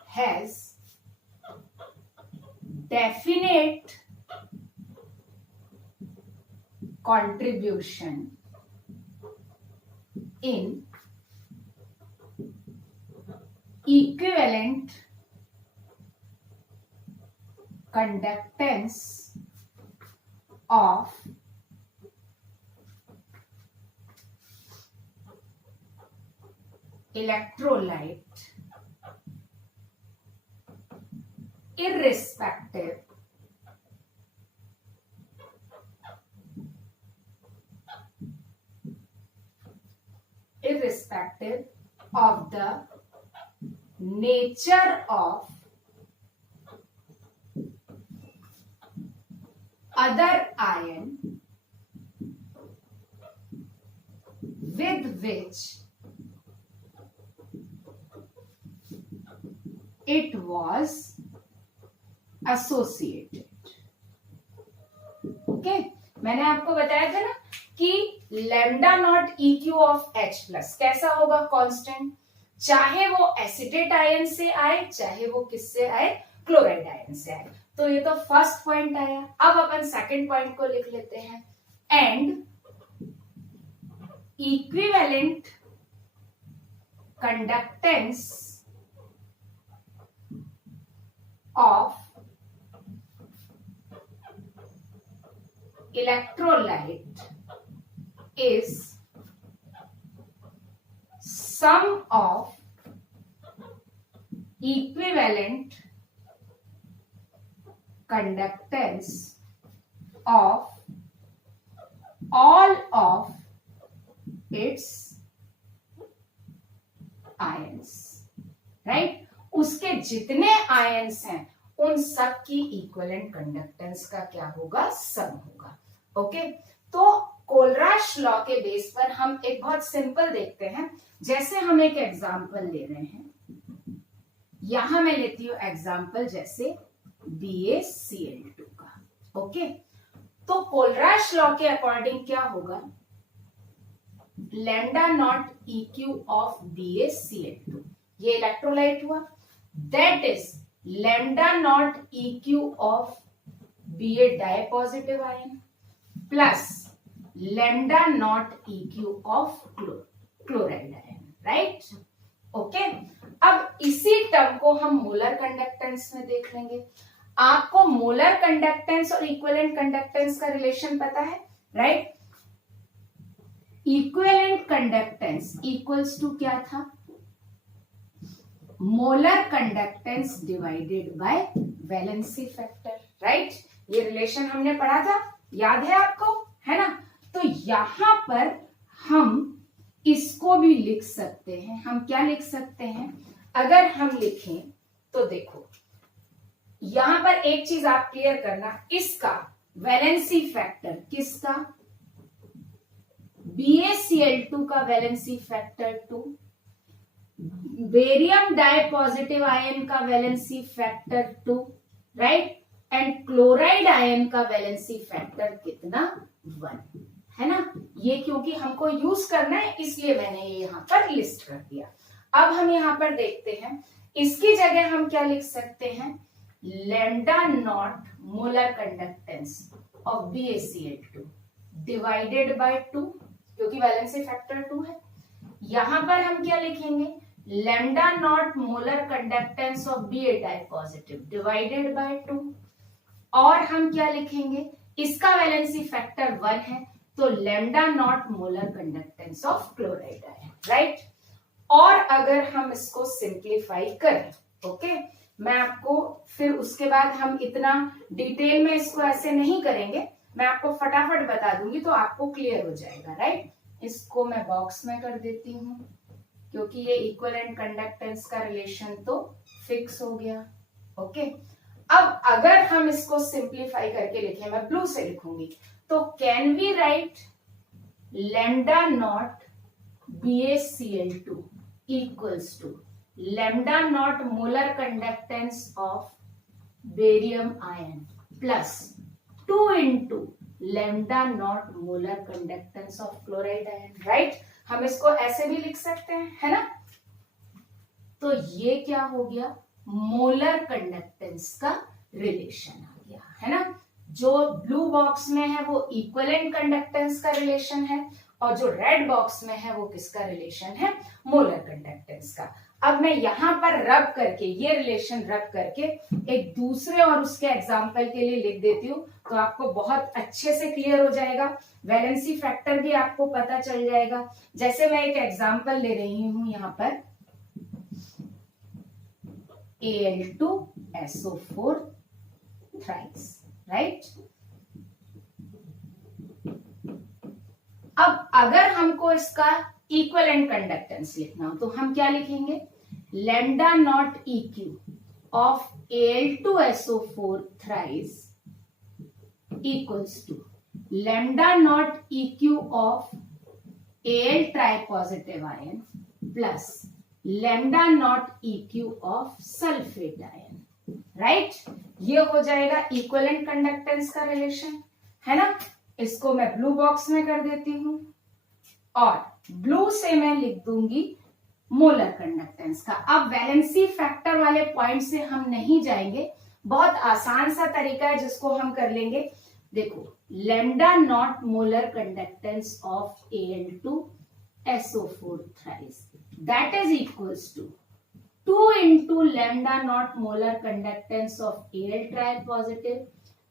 has definite contribution in equivalent conductance of electrolyte irrespective of the nature of other ion with which it was associated. Okay, मैंने आपको बताया था ना कि lambda nought EQ of H plus कैसा होगा, constant, चाहे वो एसिडेट आयन से आए चाहे वो किससे आए, क्लोराइड आयन से आए। तो ये तो फर्स्ट पॉइंट आया। अब अपन सेकंड पॉइंट को लिख लेते हैं, and equivalent conductance of electrolyte is sum of equivalent conductance of all of its ions, right? उसके जितने आयन्स हैं उन सब की इक्विवेलेंट कंडक्टेंस का क्या होगा, सम होगा। ओके, तो कोलराश लॉ के बेस पर हम एक बहुत सिंपल देखते हैं। जैसे हम एक एग्जांपल ले रहे हैं, यहां मैं लेती हूं एग्जांपल जैसे BaCl2 का। ओके, तो कोलराश लॉ के अकॉर्डिंग क्या होगा, lambda nought EQ of BaCl2, ये इलेक्ट्रोलाइट हुआ, that is lambda not EQ of Ba dipositive ion plus lambda not EQ of chloride ion, right? Okay, अब इसी टर्म को हम मोलर कंडक्टेंस में देख लेंगे। आपको मोलर कंडक्टेंस और इक्विवेलेंट कंडक्टेंस का रिलेशन पता है, right? Equivalent conductance equals to क्या था, molar conductance divided by valency factor, right? ये रिलेशन हमने पढ़ा था, याद है आपको, है ना? तो यहां पर हम इसको भी लिख सकते हैं। हम क्या लिख सकते हैं, अगर हम लिखें तो देखो, यहां पर एक चीज आप क्लियर करना, इसका वैलेंसी फैक्टर किसका, BaCl2 का वैलेंसी फैक्टर 2, बेरियम डाइपॉजिटिव आयन का valency factor 2, right? And chloride ion का वैलेंसी फैक्टर कितना, 1, है ना? ये क्योंकि हमको यूज करना है इसलिए मैंने ये यहां पर लिस्ट कर दिया। अब हम यहां पर देखते हैं, इसकी जगह हम क्या लिख सकते हैं, lambda naught molar conductance of BaCl2 divided by 2, क्योंकि वैलेंसी फैक्टर 2 है। यहां पर हम क्या लिखेंगे, lambda not molar conductance of Ba dipositive divided by 2, और हम क्या लिखेंगे, इसका वैलेंसी फैक्टर 1 है, तो lambda naught molar conductance of chloride ion, right? और अगर हम इसको सिंप्लीफाई करें, ओके, मैं आपको फिर उसके बाद हम इतना डिटेल में इसको ऐसे नहीं करेंगे, मैं आपको फटाफट बता दूंगी तो आपको क्लियर हो जाएगा, राइट? इसको मैं बॉक्स में कर देती हूं क्योंकि ये इक्विवेलेंट कंडक्टेंस का रिलेशन तो फिक्स हो गया। ओके, अब अगर हम इसको सिंप्लीफाई करके लिखें, मैं ब्लू से लिखूंगी, तो can we write lambda naught BaCl2 equals to lambda not molar conductance of barium ion plus 2 into lambda not molar conductance of chloride ion, right? हम इसको ऐसे भी लिख सकते हैं, है ना? तो ये क्या हो गया, मोलर कंडक्टेंस का रिलेशन आ गया, है ना? जो ब्लू बॉक्स में है वो इक्विवेलेंट कंडक्टेंस का रिलेशन है, और जो रेड बॉक्स में है वो किसका रिलेशन है, मोलर कंडक्टेंस का। अब मैं यहां पर रब करके, ये रिलेशन रब करके एक दूसरे और उसके एग्जाम्पल के लिए लिख देती हूँ, तो आपको बहुत अच्छे से क्लियर हो जाएगा, वैलेंसी फैक्टर भी आपको पता चल जाएगा। जैसे मैं एक एग्जाम्पल ले रही हूं यहां पर, Al2SO4 thrice, राइट? अब अगर हमको इसका इक्विवेलेंट कंडक्टेंस लिखना हो तो हम क्या लिखेंगे, lambda nought EQ of Al2SO4 thrice equals to lambda nought EQ of Al tripositive ion plus lambda nought EQ of sulphate ion, right? ये हो जाएगा इक्विवेलेंट कंडक्टेंस का रिलेशन, है ना? इसको मैं ब्लू बॉक्स में कर देती हूं, और ब्लू से मैं लिख दूंगी मोलर कंडक्टेंस का। अब वैलेंसी फैक्टर वाले पॉइंट से हम नहीं जाएंगे, बहुत आसान सा तरीका है जिसको हम कर लेंगे। देखो, lambda naught molar conductance of Al2SO4 thrice, that is equals to 2 into lambda naught molar conductance of Al tripositive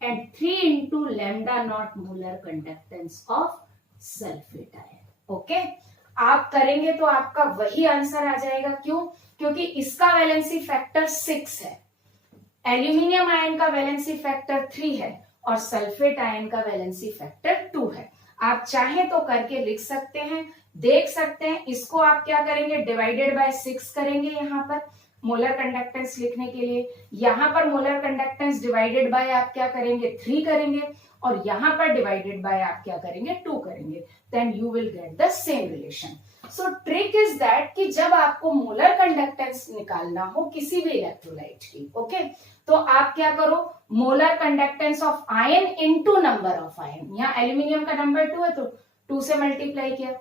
and 3 into lambda naught molar conductance of sulfate ion. Okay, आप करेंगे तो आपका वही आंसर आ जाएगा। क्यों? क्योंकि इसका वैलेंसी फैक्टर 6 है, एल्यूमिनियम आयन का वैलेंसी फैक्टर 3 है, और सल्फेट आयन का वैलेंसी फैक्टर 2 है। आप चाहें तो करके लिख सकते हैं, देख सकते हैं। इसको आप क्या करेंगे, डिवाइडेड बाय 6 करेंगे यहां पर मोलर कंडक्टेंस लिखने के लिए। यहां पर मोलर कंडक्टेंस डिवाइडेड बाय आप क्या करेंगे, 3 करेंगे, और यहां पर डिवाइडेड बाय आप क्या करेंगे, 2 करेंगे। Then you will get the same relation. So trick is that कि जब आपको मोलर कंडक्टेंस निकालना हो किसी भी इलेक्ट्रोलाइट की, ओके, तो आप क्या करो, molar conductance of ion into number of ion. यहाँ एल्यूमिनियम का नंबर 2 है तो 2 से मल्टीप्लाई किया,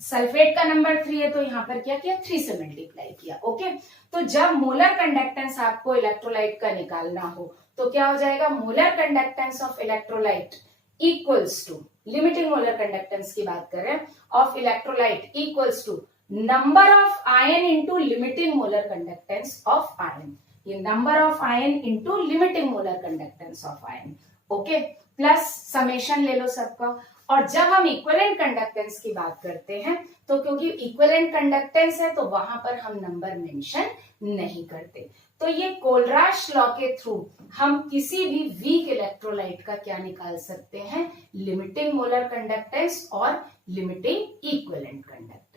सल्फेट का नंबर 3 है तो यहां पर क्या किया, 3 से मल्टीप्लाई किया। ओके, तो जब मोलर कंडक्टेंस आपको इलेक्ट्रोलाइट का निकालना हो तो क्या हो जाएगा, molar conductance of electrolyte equals to, limiting molar conductance की बात कर रहे हैं, of electrolyte equals to number of ion into limiting molar conductance of ion. ये number of ion into limiting molar conductance of ion, okay, plus summation ले लो सबका। और जब हम इक्विवेलेंट कंडक्टेंस की बात करते हैं तो क्योंकि इक्विवेलेंट कंडक्टेंस है तो वहां पर हम नंबर मेंशन नहीं करते। तो ये कोलराश लॉ के थ्रू हम किसी भी वीक इलेक्ट्रोलाइट का क्या निकाल सकते हैं, लिमिटिंग मोलर कंडक्टेंस और लिमिटिंग इक्विवेलेंट कंडक्टेंस।